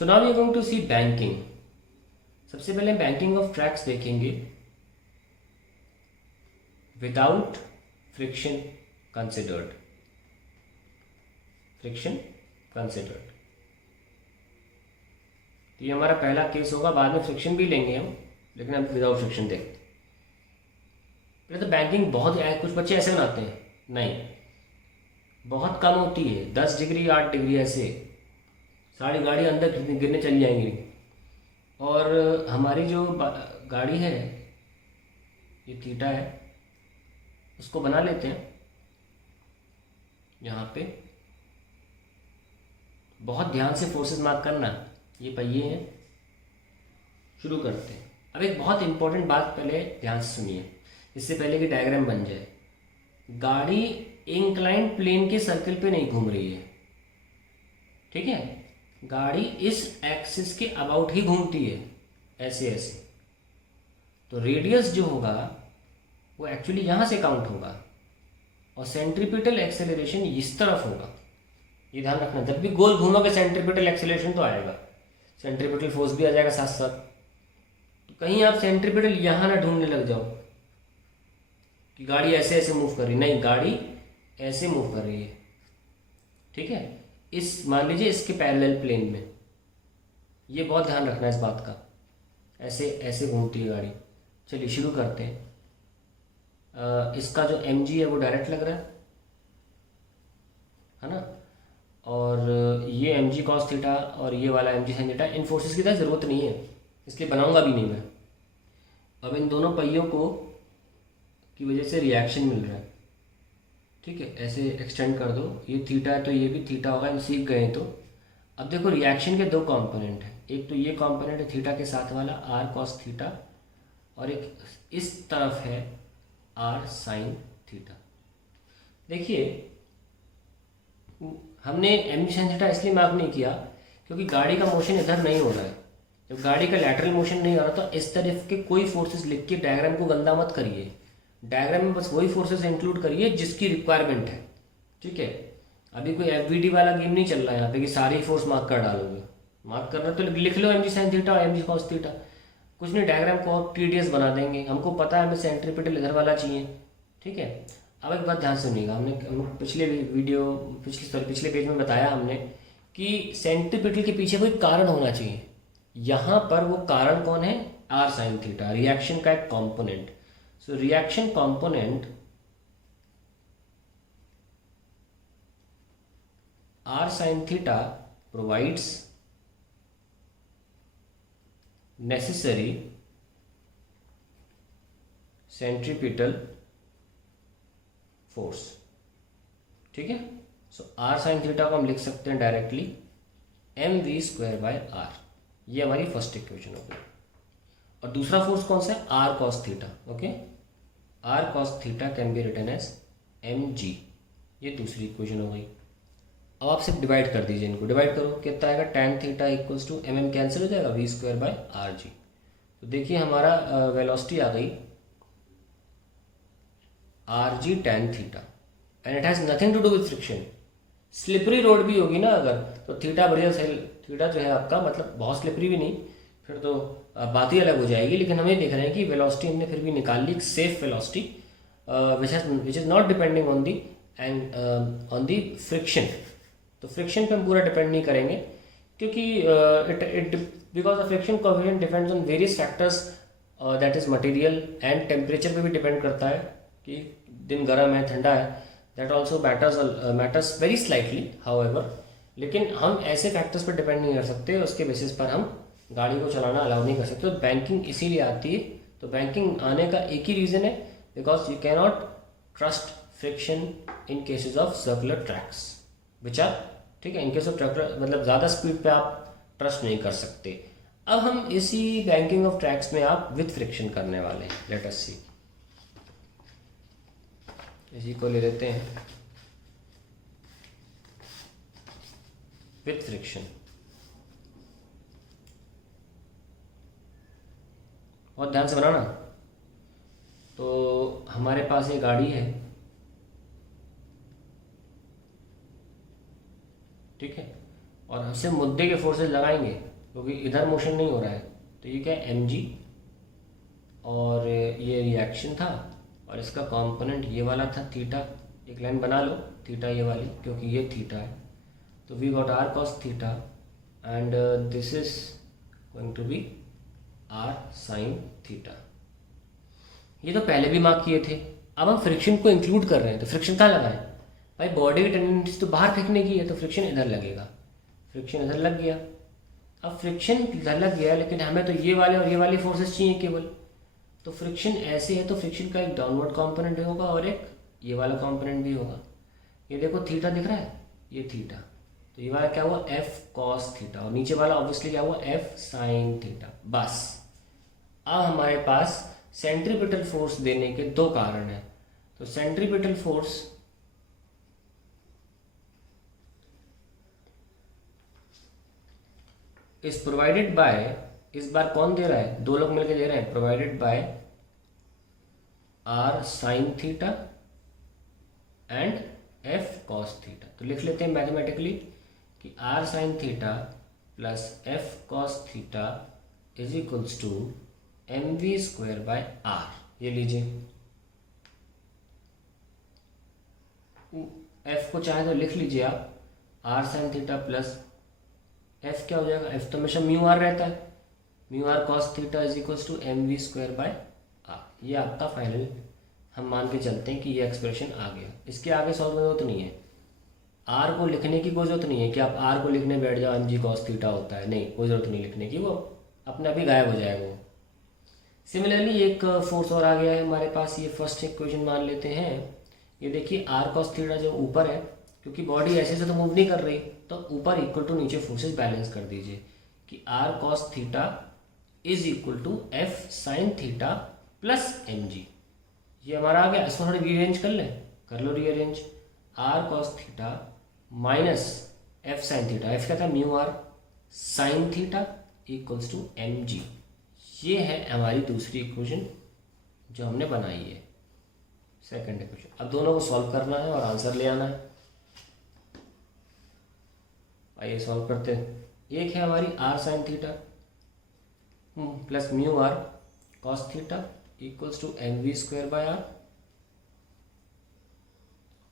So now we are going to see banking. सबसे पहले banking of tracks देखेंगे without friction considered. Friction considered, तो ये हमारा पहला केस होगा। बाद में फ्रिक्शन भी लेंगे हम, लेकिन हम विदाउट फ्रिक्शन देखते हैं। पहले तो बैंकिंग बहुत कुछ बच्चे ऐसे बनाते हैं, नहीं बहुत कम होती है, 10 डिग्री 8 डिग्री ऐसे सारी गाड़ी अंदर गिरने चली जाएंगी। और हमारी जो गाड़ी है ये थीटा है, उसको बना लेते हैं यहाँ पे। बहुत ध्यान से फोर्सेस मार्क करना। ये पहिए हैं, शुरू करते हैं। अब एक बहुत इंपॉर्टेंट बात पहले ध्यान से सुनिए, इससे पहले कि डायग्राम बन जाए। गाड़ी इंक्लाइंड प्लेन के सर्कल पे नहीं घूम रही है, ठीक है। गाड़ी इस एक्सिस के अबाउट ही घूमती है, ऐसे ऐसे। तो रेडियस जो होगा वो एक्चुअली यहाँ से काउंट होगा, और सेंट्रीपिटल एक्सेलरेशन इस तरफ होगा। ये ध्यान रखना, जब भी गोल घूमोगे सेंट्रीपिटल एक्सेलरेशन तो आएगा, सेंट्रीपिटल फोर्स भी आ जाएगा साथ साथ। तो कहीं आप सेंट्रीपिटल यहाँ ना ढूंढने लग जाओ कि गाड़ी ऐसे ऐसे मूव कर रही, नहीं, गाड़ी ऐसे मूव कर रही है, ठीक है। इस मान लीजिए इसके पैरेलल प्लेन में, ये बहुत ध्यान रखना है इस बात का। ऐसे ऐसे घूमती है गाड़ी। चलिए शुरू करते हैं। इसका जो mg है वो डायरेक्ट लग रहा है ना, और ये mg cos थीटा और ये वाला mg sin थीटा, इन फोर्सेस की ज़रूरत नहीं है, इसलिए बनाऊंगा भी नहीं मैं। अब इन दोनों पहियों को की वजह से रिएक्शन मिल रहा है, ठीक है। ऐसे एक्सटेंड कर दो, ये थीटा है तो ये भी थीटा होगा, हम सीख गए। तो अब देखो रिएक्शन के दो कंपोनेंट हैं, एक तो ये कंपोनेंट है थीटा के साथ वाला r cos थीटा, और एक इस तरफ है r sin थीटा। देखिए हमने mg sin थीटा इसलिए मार्क नहीं किया क्योंकि गाड़ी का मोशन इधर नहीं हो रहा है। जब गाड़ी का लैटरल मोशन नहीं हो रहा तो इस तरफ के कोई फोर्सेस लिख के डायग्राम को गंदा मत करिए। डायग्राम में बस वही फोर्सेस इंक्लूड करिए जिसकी रिक्वायरमेंट है, ठीक है। अभी कोई एफवीडी वाला गेम नहीं चल रहा है यहाँ पे कि सारी फोर्स मार्क कर डालोगे। मार्क करना तो लिख लो mg sin थीटा और mg cos थीटा, कुछ नहीं, डायग्राम को आप टीडीएस बना देंगे। हमको पता है हमें सेंट्रीपिटल इधर वाला चाहिए, ठीक है। अब एक बात ध्यान से सुनिएगा, हमने पिछले पेज में बताया हमने कि सेंट्रीपिटल के पीछे कोई कारण होना चाहिए। यहाँ पर वो कारण कौन है? r sin थीटा, रिएक्शन का एक component. So reaction component r sin theta provides necessary centripetal force, ठीक है। सो r sin थीटा को हम लिख सकते हैं डायरेक्टली mv²/r, ये हमारी फर्स्ट इक्वेशन हो गई। और दूसरा फोर्स कौन सा है? r cos theta, okay. r cos theta can be written as mg, ये दूसरी इक्वेशन हो गई। अब आप सिर्फ डिवाइड कर दीजिए, इनको डिवाइड करो, कितना आएगा? tan theta equals to mm cancel हो जाएगा, v²/rg। तो देखिए हमारा वेलोसिटी आ गई rg tan theta, and it has nothing to do with friction. Slippery road भी होगी ना अगर, तो थीटा बढ़िया सेल, थीटा जो है आपका मतलब बहुत स्लिपरी भी नहीं, फिर तो बात ही अलग हो जाएगी। लेकिन हम ये देख रहे हैं कि वेलोसिटी हमने फिर भी निकाल ली, safe velocity which is not depending on the and on the friction. तो फ्रिक्शन पे हम पूरा डिपेंड नहीं करेंगे क्योंकि it because the friction coefficient depends on various factors, that is material and temperature पे भी डिपेंड करता है कि दिन गर्म है ठंडा है, that also matters very slightly however. लेकिन हम ऐसे फैक्टर्स पर डिपेंड नहीं कर सकते, उसके बेसिस पर हम गाड़ी को चलाना अलाउ नहीं कर सकते। तो बैंकिंग इसीलिए आती है। तो बैंकिंग आने का एक ही रीज़न है, because you can not trust friction in cases of circular tracks which are, ठीक है। इनकेस ऑफ ट्रैक्टर मतलब ज़्यादा स्पीड पे आप ट्रस्ट नहीं कर सकते। अब हम इसी बैंकिंग ऑफ ट्रैक्स में आप विथ फ्रिक्शन करने वाले हैं। लेट अस सी, इसी को ले लेते हैं विथ फ्रिक्शन। बहुत ध्यान से बनाना। तो हमारे पास ये गाड़ी है, ठीक है, और हमसे मुद्दे के फोर्सेस लगाएंगे क्योंकि इधर मोशन नहीं हो रहा है। तो ये क्या है mg, और ये रिएक्शन था और इसका कंपोनेंट ये वाला था थीटा। एक लाइन बना लो थीटा ये वाली, क्योंकि ये थीटा है। तो we got r cos theta and this is going to be r sine theta. ये तो पहले भी मार्क किए थे। अब हम फ्रिक्शन को इंक्लूड कर रहे हैं, तो फ्रिक्शन कहाँ लगाएं भाई? बॉडी की टेंडेंसी तो बाहर फेंकने की है, तो फ्रिक्शन इधर लगेगा। फ्रिक्शन इधर लग गया। अब फ्रिक्शन इधर लग गया, लेकिन हमें तो ये वाले और ये वाली फोर्सेस चाहिए केवल। तो फ्रिक्शन ऐसे है तो फ्रिक्शन का एक डाउनवर्ड कंपोनेंट होगा और एक ये वाला कंपोनेंट भी होगा। ये देखो थीटा दिख रहा है, ये थीटा, तो ये वाला क्या हुआ एफ कॉस थीटा, और नीचे वाला ऑब्वियसली क्या हुआ एफ साइन थीटा। बस अब हमारे पास सेंट्रीपिटल फोर्स देने के दो कारण हैं। तो centripetal force is provided by, इस बार कौन दे रहा है? दो लोग मिलकर दे रहे हैं। Provided by R sine theta and F cos theta. तो लिख लेते हैं मैथमेटिकली कि R sine theta plus F cos theta is equals to M V square by R. ये लीजिए, एफ को चाहे तो लिख लीजिए आप, R sine theta plus F क्या हो जाएगा? एफ तो हमेशा म्यू आर रहता है, mu R cos theta is equals to M V square by R. ये आपका फाइनल, हम मान के चलते हैं कि ये एक्सप्रेशन आ गया। इसके आगे सॉल्व करने की जरूरत नहीं है, आर को लिखने की कोई जरूरत नहीं है कि आप आर को लिखने बैठ जाओ एम जी कॉस थीटा होता है, नहीं, कोई जरूरत नहीं लिखने की, वो अपने आप ही गायब हो जाएगा वो। सिमिलरली एक फोर्स और आ गया है हमारे पास, ये फर्स्ट इक्वेशन मान लेते हैं। ये देखिए आर कॉस थीटा जो ऊपर है, क्योंकि बॉडी ऐसे से तो मूव नहीं कर रही, तो ऊपर इक्वल टू नीचे फोर्सेस बैलेंस कर दीजिए कि R cos theta is equal to F sine theta plus M G. ये हमारा आ गया। इसको थोड़ी रीअरेंज कर लें, कर लो rearrange. R cos theta minus F sine theta, F क्या था mu R sine theta equals to M G. ये है हमारी दूसरी इक्वेशन जो हमने बनाई है, सेकंड इक्वेशन। अब दोनों को सॉल्व करना है और आंसर ले आना है। आइए सॉल्व करते हैं। एक है हमारी R sine theta plus mu R cos theta equals to M V square by R,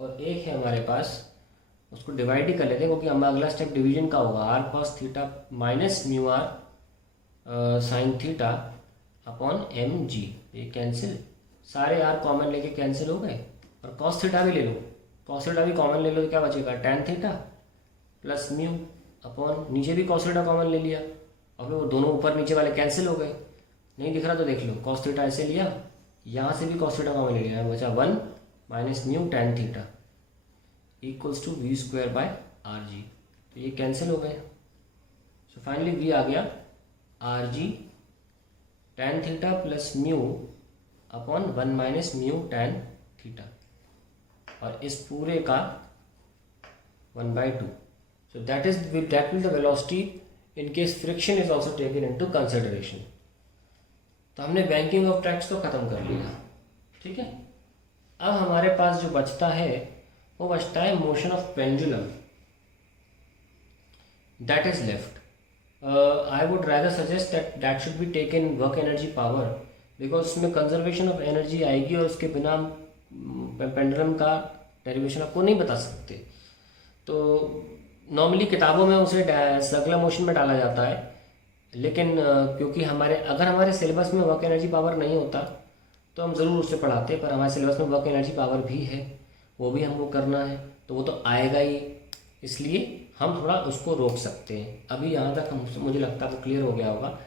और एक है हमारे पास, उसको डिवाइड ही कर लेते हैं क्योंकि हमारा अगला स्टेप डिवीजन का होगा। R cos theta minus mu R sine theta upon M G. ये कैंसिल, सारे आर कॉमन लेके कैंसिल हो गए, और कॉस थीटा भी ले लो, कॉस थीटा भी कॉमन ले लो तो क्या बचेगा tan theta plus mu upon, नीचे भी कॉस थीटा कॉमन ले लिया, और फिर वो दोनों ऊपर नीचे वाले कैंसिल हो गए। नहीं दिख रहा तो देख लो, कॉस थीटा ऐसे लिया, यहाँ से भी कॉस थीटा कॉमन ले लिया, बचा one minus mu tan theta equals to V square by R G. तो ये कैंसिल हो गए। सो फाइनली वी आ गया R G tan theta plus mu upon one minus mu tan theta, और इस पूरे का 1/2। So that will the velocity in case friction is also taken into consideration। तो हमने बैंकिंग ऑफ ट्रैक्स तो खत्म कर लिया, ठीक है। अब हमारे पास जो बचता है वो बचता है motion of pendulum, that is left. I would rather suggest that should be taken work energy power, because उसमें कंजर्वेशन ऑफ एनर्जी आएगी और उसके बिना पेंडुलम का डेरिवेशन आपको नहीं बता सकते। तो नॉर्मली किताबों में उसे सर्कुलर मोशन में डाला जाता है, लेकिन क्योंकि अगर हमारे सिलेबस में वर्क एनर्जी पावर नहीं होता तो हम ज़रूर उससे पढ़ाते, पर हमारे सिलेबस में वर्क एनर्जी पावर भी है, वो भी हमको करना है, तो वो तो आएगा ही, इसलिए हम थोड़ा उसको रोक सकते हैं। अभी यहाँ तक मुझे लगता है वो क्लियर हो गया होगा।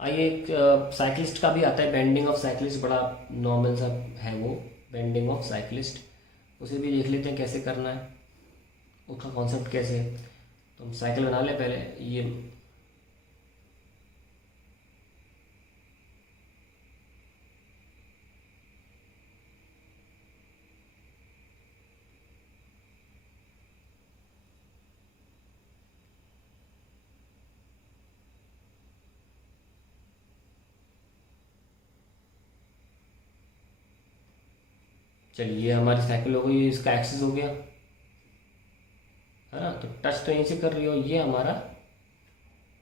आइए एक साइकिलिस्ट का भी आता है, बेंडिंग ऑफ साइकिलिस्ट, बड़ा नॉर्मल सा है वो बेंडिंग ऑफ साइकिलिस्ट, उसे भी देख लेते हैं कैसे करना है, उसका कॉन्सेप्ट कैसे है। तो हम साइकिल बना लें पहले। ये चलिए, ये हमारी साइकिल हो गई, इसका एक्सिस हो गया, है ना। तो टच तो यहीं से कर रही हो, ये हमारा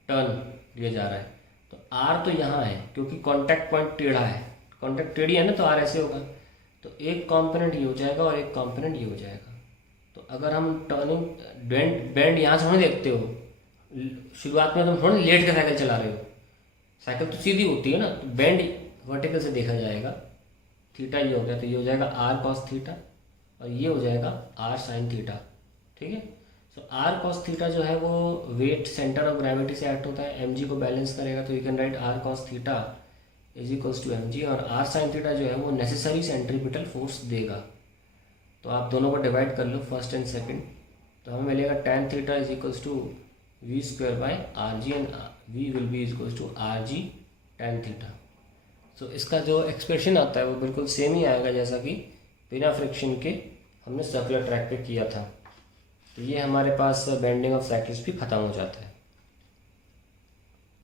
टर्न लिया जा रहा है। तो आर तो यहाँ है क्योंकि कांटेक्ट पॉइंट टेढ़ा है, कांटेक्ट टेढ़ी है ना, तो आर ऐसे होगा। तो एक कंपोनेंट ये हो जाएगा और एक कंपोनेंट ये हो जाएगा। तो अगर हम टर्निंग बैंड यहाँ से थोड़ी देखते हो, शुरुआत में तुम थोड़ी लेट के साइकिल चला रहे हो, साइकिल तो सीधी होती है ना, तो बैंड वर्टिकल से देखा जाएगा। थीटा ये हो गया, तो ये हो जाएगा आर कॉस थीटा और ये हो जाएगा आर साइन थीटा। ठीक है। सो आर कॉस थीटा जो है वो वेट सेंटर ऑफ ग्रेविटी से एक्ट होता है, एम जी को बैलेंस करेगा। तो you can write R cos theta is equals to M G, और आर साइन थीटा जो है वो नेसेसरी सेंट्रीपिटल फोर्स देगा। तो आप दोनों को डिवाइड कर लो, फर्स्ट एंड सेकंड। तो हमें मिलेगा tan theta is equals to V square by R G, and we will be is equals to R G tan theta. So इसका जो एक्सप्रेशन आता है वो बिल्कुल सेम ही आएगा जैसा कि बिना फ्रिक्शन के हमने सर्कुलर ट्रैक पे किया था। तो ये हमारे पास बेंडिंग ऑफ साइकिल्स भी ख़त्म हो जाता है।